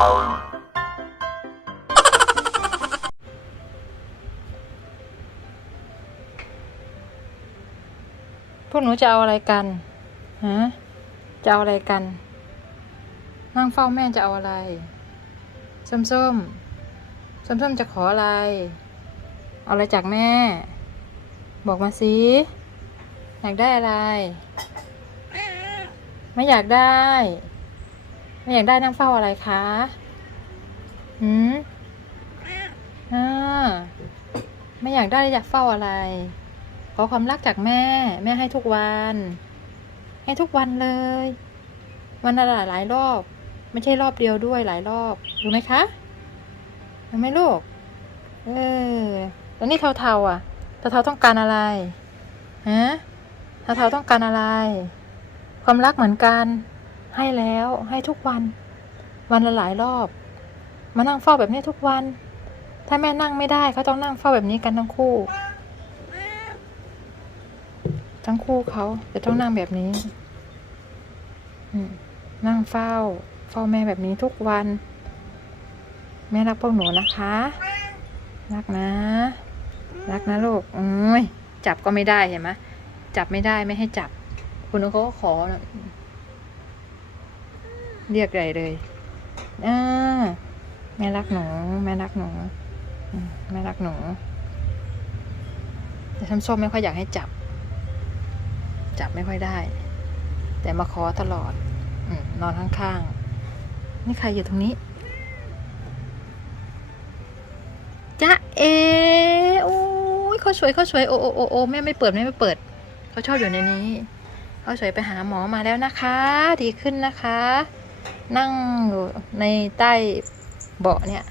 พวกหนูจะเอาอะไรกันฮะจะเอาอะไรกัน นั่งเฝ้าแม่จะเอาอะไร ส้มส้มส้มส้มจะขออะไร เอาอะไรจากแม่ บอกมาสิ อยากได้อะไร ไม่อยากได้ อยากได้นั่งเฝ้าอะไรคะหืมอ่าไม่อยากได้อยากเฝ้าอะไร ขอความรักจากแม่ แม่ให้ทุกวัน ให้ทุกวันเลย วันละหลายหลายรอบ ไม่ใช่รอบเดียวด้วยหลายรอบรู้ไหมคะรู้ไหมลูก เออแล้วนี่เทาๆอะเทาๆต้องการอะไรฮะเทาๆต้องการอะไร ความรักเหมือนกัน ให้แล้วให้ทุกวัน วันละหลายรอบ มานั่งเฝ้าแบบนี้ทุกวัน ถ้าแม่นั่งไม่ได้เขาต้องนั่งเฝ้าแบบนี้กันทั้งคู่ ทั้งคู่เขาจะต้องนั่งแบบนี้นั่งเฝ้า เฝ้าแม่แบบนี้ทุกวัน แม่รักพวกหนูนะคะ รักนะ รักนะลูกอุ้ยจับก็ไม่ได้เห็นไหมจับไม่ได้ไม่ให้จับ คุณนุ้เขาก็ขอ เรียกใหญ่เลยอ่าแม่รักหนู แม่รักหนูแม่รักหนู แต่ทำส้มไม่ค่อยอยากให้จับ จับไม่ค่อยได้ แต่มาขอตลอดอนอนข้างๆ นี่ใครอยู่ตรงนี้จ๊ะเอโอ้ยเขาสวยเขาสวยโอโอโอโอแม่ไม่เปิดแม่ไม่เปิด เขาชอบอยู่ในนี้ เขาสวยไปหาหมอมาแล้วนะคะ ดีขึ้นนะคะ นั่งอยู่ในใต้เบาะเนี่ย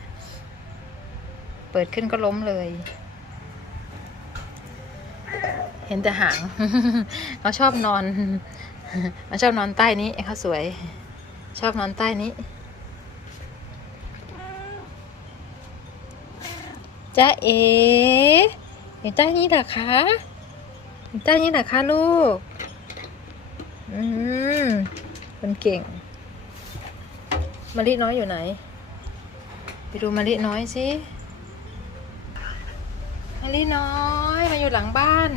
เปิดขึ้นก็ล้มเลย เห็นแต่หางเขาชอบนอนเขาชอบนอนใต้นี้เขาสวย ชอบนอนใต้นี้จ้าเอ๋อยู่ใต้นี้เหรอคะอยู่ใต้นี้เหรอคะลูก อืมคนเก่ง มะลิน้อยอยู่ไหน ไปดูมะลิน้อยสิมะลิน้อยมาอยู่หลังบ้าน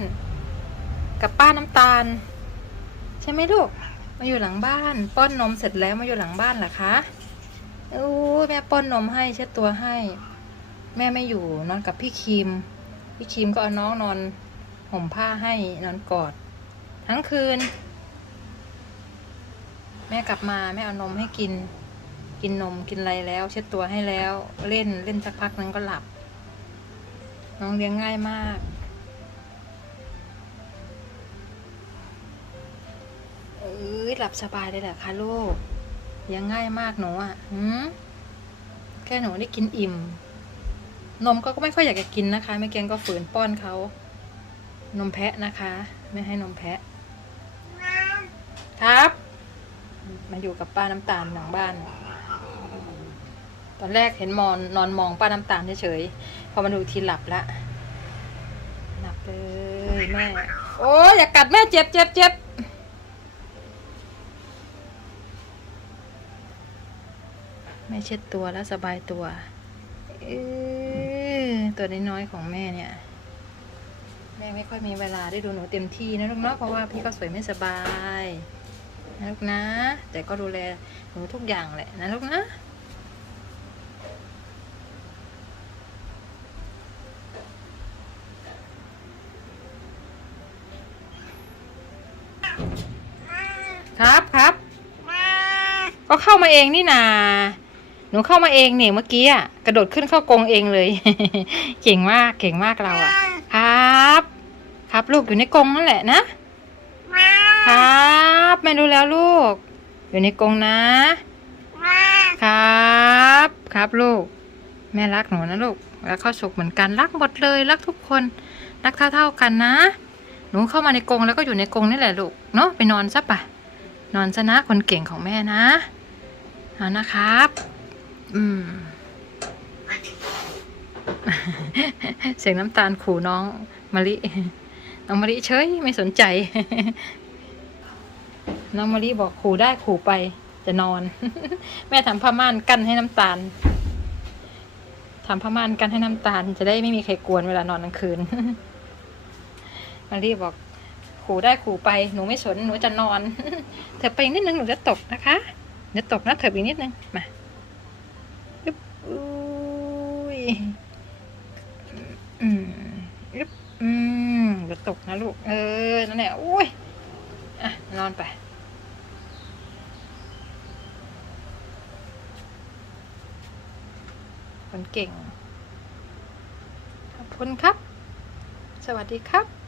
กับป้าน้ำตาล ใช่ไหมลูก มาอยู่หลังบ้าน ป้อนนมเสร็จแล้วมาอยู่หลังบ้านเหรอคะอู้แม่ป้อนนมให้เช็ดตัวให้ แม่ไม่อยู่นอนกับพี่คิม พี่คิมก็เอาน้องนอนห่มผ้าให้นอนกอด ทั้งคืน แม่กลับมาแม่เอานมให้กิน กินนมกินอะไรแล้ว เช็ดตัวให้แล้ว เล่นเล่นสักพักนึงก็หลับ น้องเลี้ยงง่ายมากเอ้ยหลับสบายเลยแหละคะลูกเลี้ยงง่ายมากหนูอะหืมแค่หนูได้กินอิ่ม นมก็ไม่ค่อยอยากจะกินนะคะแม่เกียงก็ฝืนป้อนเขานมแพะนะคะ ไม่ให้นมแพะครับ มาอยู่กับป้าน้ำตาลหลังบ้าน ตอนแรกเห็นมอนนอนมองป้าน้ำตาลเฉยๆพอมาดูทีหลับละหลับเลยแม่ โอ้ยอย่ากัดแม่เจ็บเจ็บเจ็บแม่เช็ดตัวแล้วสบายตัวเออตัวน้อยๆของแม่เนี่ย แม่ไม่ค่อยมีเวลาได้ดูหนูเต็มที่นะลูกเนาะเพราะว่าพี่ก็สวยไม่สบายนะลูกนะ แต่ก็ดูแลหนูทุกอย่างแหละนะลูกนะ ครับครับก็เข้ามาเองนี่นาหนูเข้ามาเองเนี่ยเมื่อกี้อะกระโดดขึ้นเข้ากรงเองเลย เก่งมากเก่งมากเราอะ ครับ ครับลูกอยู่ในกรงนั่นแหละนะครับแม่รู้แล้วลูก อยู่ในกรงนะ ครับ ครับลูก แม่รักหนูนะลูกรักข้าวสุกเหมือนกันรักหมดเลย รักทุกคน รักเท่าๆกันนะ หนูเข้ามาในกรงแล้วก็อยู่ในกรงนี่แหละลูก เนาะไปนอนซะปะ นอนซะนะคนเก่งของแม่นะเอานะครับ อืม เสียงน้ำตาลขู่น้องมะลิ น้องมะลิเฉยไม่สนใจ น้องมะลิบอกขู่ได้ขู่ไป จะนอน แม่ทำผ้าม่านกั้นให้น้ำตาลทำผ้าม่านกั้นให้น้ำตาล จะได้ไม่มีใครกวนเวลานอนกลางคืน มารีบอกขู่ได้ขู่ไปหนูไม่สนหนูจะนอนเถอะไปนิดนึงหนูจะตกนะคะเดี๋ยวตกนะเถอะอีกนิดนึงมาอึ๊บอุ้ยอืมอึ๊บอืมเดี๋ยวตกนะลูกเออนั่นแหละอุ้ยอะนอนไปคนเก่งขอบคุณครับ สวัสดีครับ